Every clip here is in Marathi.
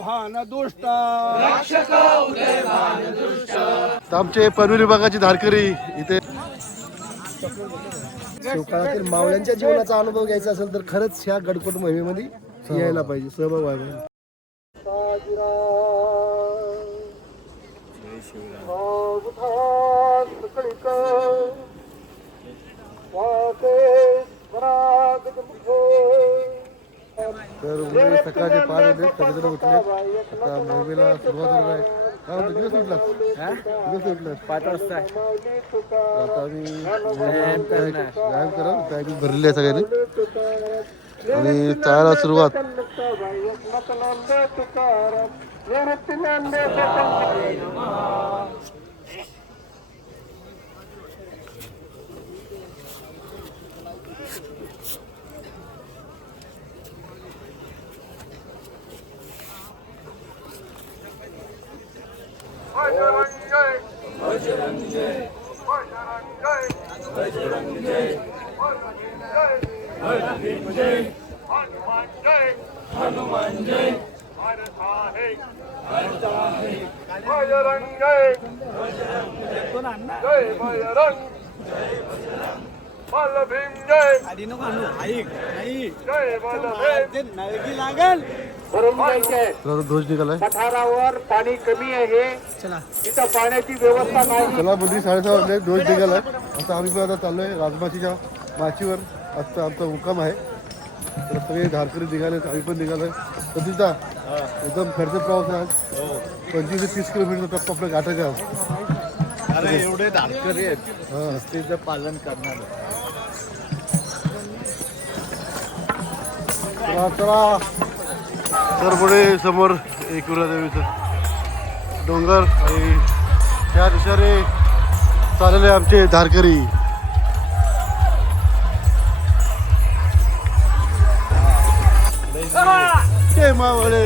भान दुष्ट रक्षक उदय भान दुष्ट. तर आमचे पनवेल विभागाची धारकरी इथे काळातील मावळ्यांच्या जीवनाचा अनुभव घ्यायचा असेल तर खरंच ह्या गडकोट मोहिमेमध्ये यायला पाहिजे, सहभाग व्हायला पाहिजे. तर उद्या सकाळचे 5 वाजले सगळेजण उठले. आता मोहिमेला सुरुवात होणार आहे. काय म्हणतो दिवस उठला? दिवस उठला 5 वाजता. आता आम्ही व्यायाम करा टायमिंग भरलेली आहे सगळ्यांनी आणि चालायला सुरुवात. हनुमान जय. तर ध्वज निघालाय. पठारावर पाणी कमी आहे, तिथं पाण्याची व्यवस्था नाही. चला मंदिर 6:30 वाजले. ध्वज निघालाय. आता आम्ही पण आता चाललोय राजमाचीच्या माचीवर. आता आमचा मुक्काम आहे. तर सगळे धारकरी निघाले, आम्ही पण निघालोय. प्रतिष्ठा एकदम खर्च प्रवास आहे. 25 ते 30 किलोमीटर टप्पा आपल्या गाठायचा आहे. अरे एवढे धारकरी आहेत, शिस्तीचं पालन करणार. चला तर पुढे समोर एकविरा देवीचं डोंगर आणि त्या दिशेने चाललेले आमचे धारकरी. जय मावळे.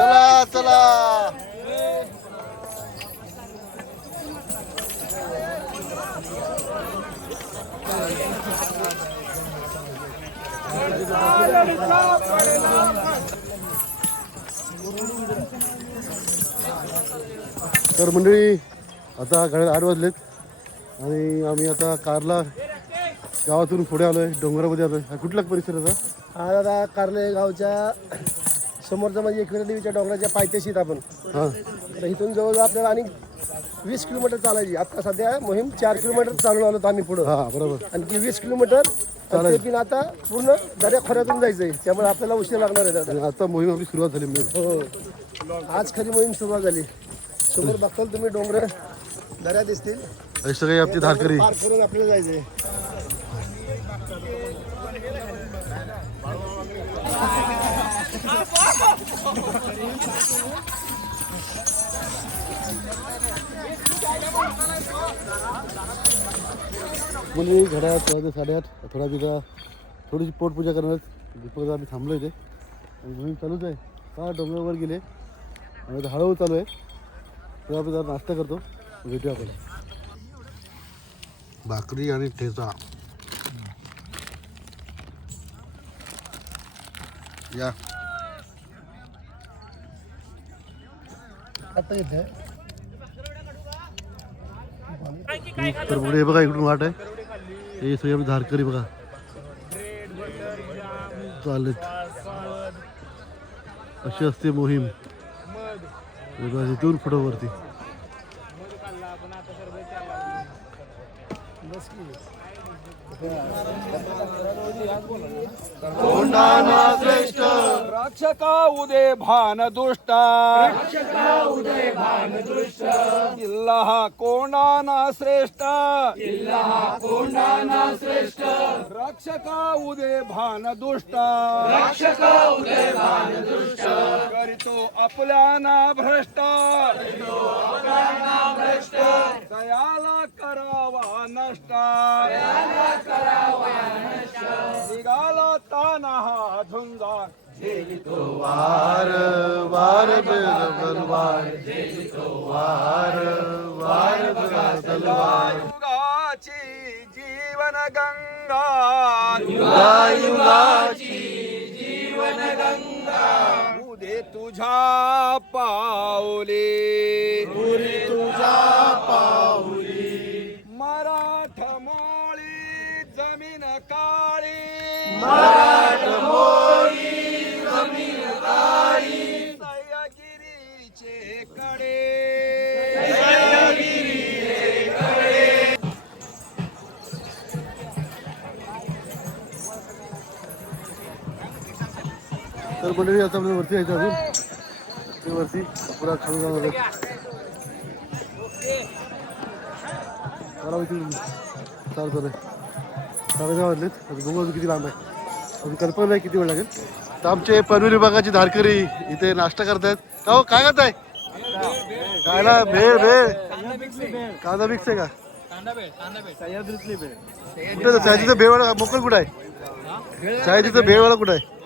चला चला तर मंडळी आता घड्याळ 8 वाजलेत आणि आम्ही आता कारला गावातून पुढे आलोय, डोंगरामध्ये आलोय. हा कुठला परिसर आहे? हा दादा कारले गावच्या समोरचा म्हणजे एकविरा देवीच्या डोंगराच्या पायथ्याशीत आपण. हां तर इथून जवळजवळ आपल्याला आणि 20 किलोमीटर चालायची. आता सध्या मोहीम 4 किलोमीटर चालून आलो आम्ही पुढं. हा बरोबर. आणखी 20 किलोमीटर ते पण आता पूर्ण दर्या खोऱ्यातून जायचंय, त्यामुळे आपल्याला उशीर लागणार आहे दादा. आणि आता मोहीम आपली सुरुवात झाली मेन. हो, आज खरी मोहीम सुरुवात झाली. समोर बघताल तुम्ही डोंगर दऱ्या दिसतील, हे सगळे आपली धारकरी. पार करून आपल्याला जायचंय. मुली घड्याळ 8:30 थोडा बिजा थोडीशी पोटपूजा करणार. दीपकला आम्ही थांबलो इथे आणि मोहीम चालूच आहे. का डोंगरावर गेले आणि आता हळूहळू चालू आहे. तेव्हा आपण जरा नाश्ता करतो, भेटूया आपण. भाकरी आणि ठेचा या. आता इथे तर पुढे बघा इकडून वाट आहे. हे सगळे आपली धारकरी बघा चालेत. अशी असते मोहीम. इथून पुढं वरती रक्षका उदे भान दुष्टा, किल्ला हा कोंडाना श्रेष्ठ, रक्षका उदे भान दुष्टा, करीतो आपल्याना भ्रष्ट, दयाला करावा नष्ट, निघाला ताना हा झुंजा, वार वार तलवार, वार वार तलवार. युगाची जीवन गंगा, युगाची जीवन गंगा, उदे तुझ्या पाऊली, तुझ्या पाऊली, मराठमोळी जमीन काळी, मराठमोळी जमीन काळी, सह्यागिरीचे कडे, तर मंडळी आता आपल्याला वरती यायचं अजून. ते वरती पुरा खाली जाणार आहे. चालू आहे 10:30 वाजलेत. बघू अजून किती लांब आहे. अजून कल्पना नाही किती वेळ लागेल. तर आमचे पनवेल विभागाची धारकरी इथे नाश्ता करतायत. हो काय करताय? खायला भेळ भेळ कांदा मिक्स आहे का? कुठे सयाजीचा भेळवाला मोकल कुठं आहे? सयाजीचा भेळवाला कुठं आहे?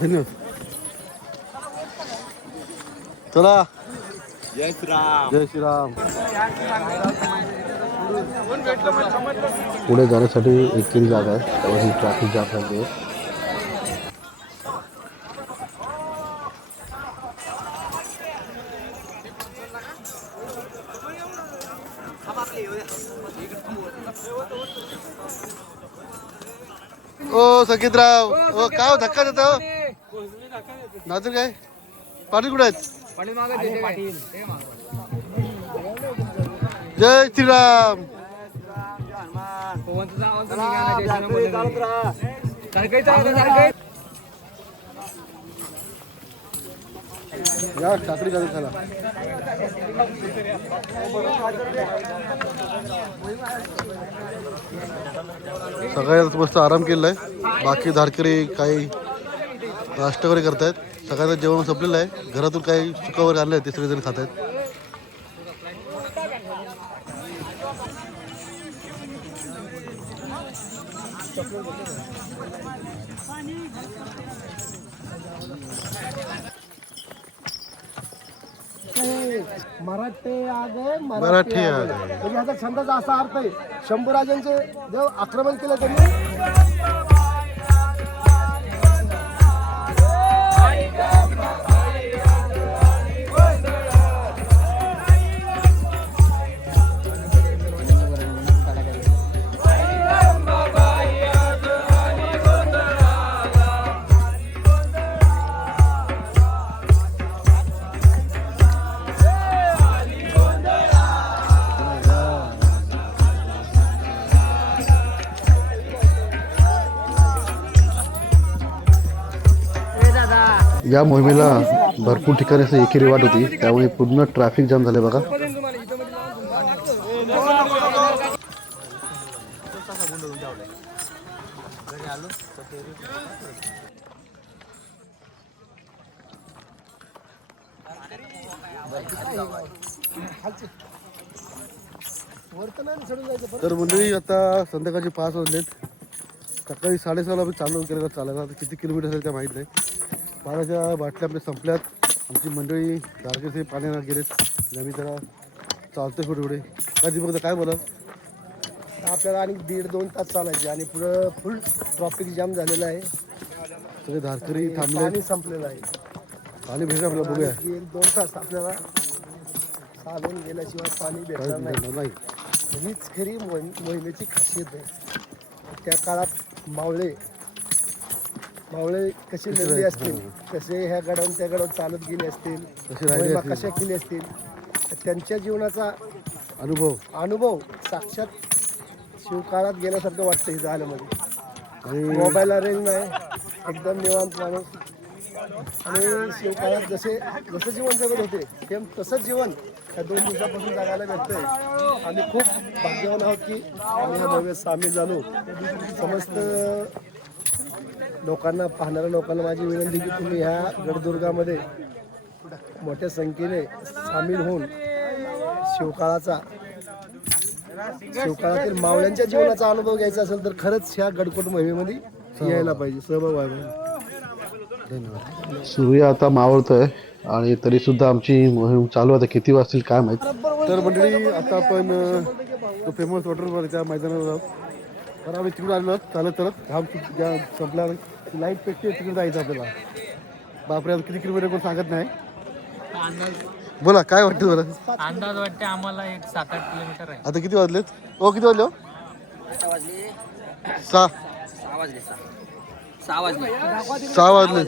धन्यवाद. चला जय श्रीराम. जय श्रीराम. पुढे जाण्यासाठी एकेरी जागा आहे, त्यामुळे ही ट्रॅफिक जाम झाली आहे. ओ संकेतराव, ओ काय हो धक्का देता हो? नाजूक काय पाटील कुठे आहेत? जय श्रीराम. या काकडी घालून खाला. सगळ्यात मस्त आराम केलाय. बाकी धारकरी काही नाश्ता वगैरे करतायत. सगळ्यांचं जेवण संपलेलं आहे. घरातून काही सुका वगैरे आणलं आहे ते सगळेजण खात आहेत. मराठे आगे मराठी आ गए. म्हणजे ह्याचा छंदाचा असा अर्थ आहे, शंभूराजांचे जेव्हा आक्रमण केलं त्यांनी, या मोहिमेला भरपूर ठिकाणी असं एकेरी वाट होती, त्यामुळे पूर्ण ट्रॅफिक जाम झाले बघा. तर मंडळी आता संध्याकाळचे 5 वाजलेत. सकाळी 6:30 आम्ही चालू केलं चालायला. आता किती किलोमीटर असेल त्या माहीत नाही. पाण्याच्या बाटल्या आपल्या संपल्यात. आमची मंडळी धारकेचे पाण्याला गेलेत. आम्ही त्याला चालतोय थोडे काय दीपक काय बोला. आपल्याला आणि 1.5-2 तास चालायचे आणि पुढं फुल ट्रॉफिक जाम झालेलं आहे. सगळे धारकरी थांबले. पाणी संपलेलं आहे. पाणी भेटेल आपल्याला, बघूया. 1-2 तास आपल्याला चालून गेल्याशिवाय पाणी भेटणार नाही. हीच खरी मोहिमेची खासियत आहे. त्या काळात मावळे कसे लढले असतील, कसे ह्या गडावून त्या गडावर चालत गेले असतील, मोहिमा कशा केली असतील, त्यांच्या जीवनाचा अनुभव साक्षात शिवकाळात गेल्यासारखं वाटतं इथं आल्यामध्ये. आणि मोबाईलला रेंज नाही, एकदम निवांत माणूस. आणि शिवकाळात जसं जीवन जगत होते सेम तसंच जीवन ह्या 2 दिवसापासून जगायला भेटतंय. आम्ही खूप भाग्यवान आहोत की आम्ही ह्या मोहिमेत सामील झालो. समस्त लोकांना, पाहणाऱ्या लोकांना माझी विनंती की तुम्ही ह्या गडदुर्गामध्ये मोठ्या संख्येने सामील होऊन शिवकाळातील मावळ्यांच्या जीवनाचा अनुभव घ्यायचा असेल तर खरंच ह्या गडकोट मोहिमेमध्ये यायला पाहिजे, सहभाग व्हायला पाहिजे. सूर्य आता मावळतोय आणि तरी सुद्धा आमची मोहीम चालू आहे. किती वाजतील काय माहित. तर मंडळी आता आपण तो फेमस वॉटरफॉलच्या मैदानावर आहोत. तर आम्ही तिकडे आलो चालत संपल्या लाईट पेटते तिकडे जायचं आपल्याला. बापरे, आता किती किलोमीटर कोण सांगत नाही. बोला काय वाटतं मला. अंदाज वाटते आम्हाला एक 7-8 किलोमीटर आहे. आता किती वाजलेत? किती वाजले? 6 वाजले.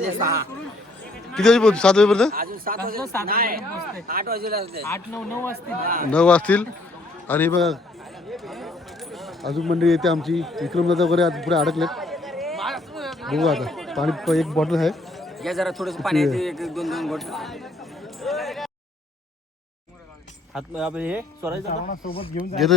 किती वाजेपर्यंत? 7 वाजेपर्यंत? 9 वाजतील. आणि बघा अजून मंडळी येते आमची. विक्रमदादा वगैरे आता पुढे अडकलेत. बघू आता. पाणी एक बॉटल आहे. जरा थोडस पाणी 1-2 घोट. घेतो.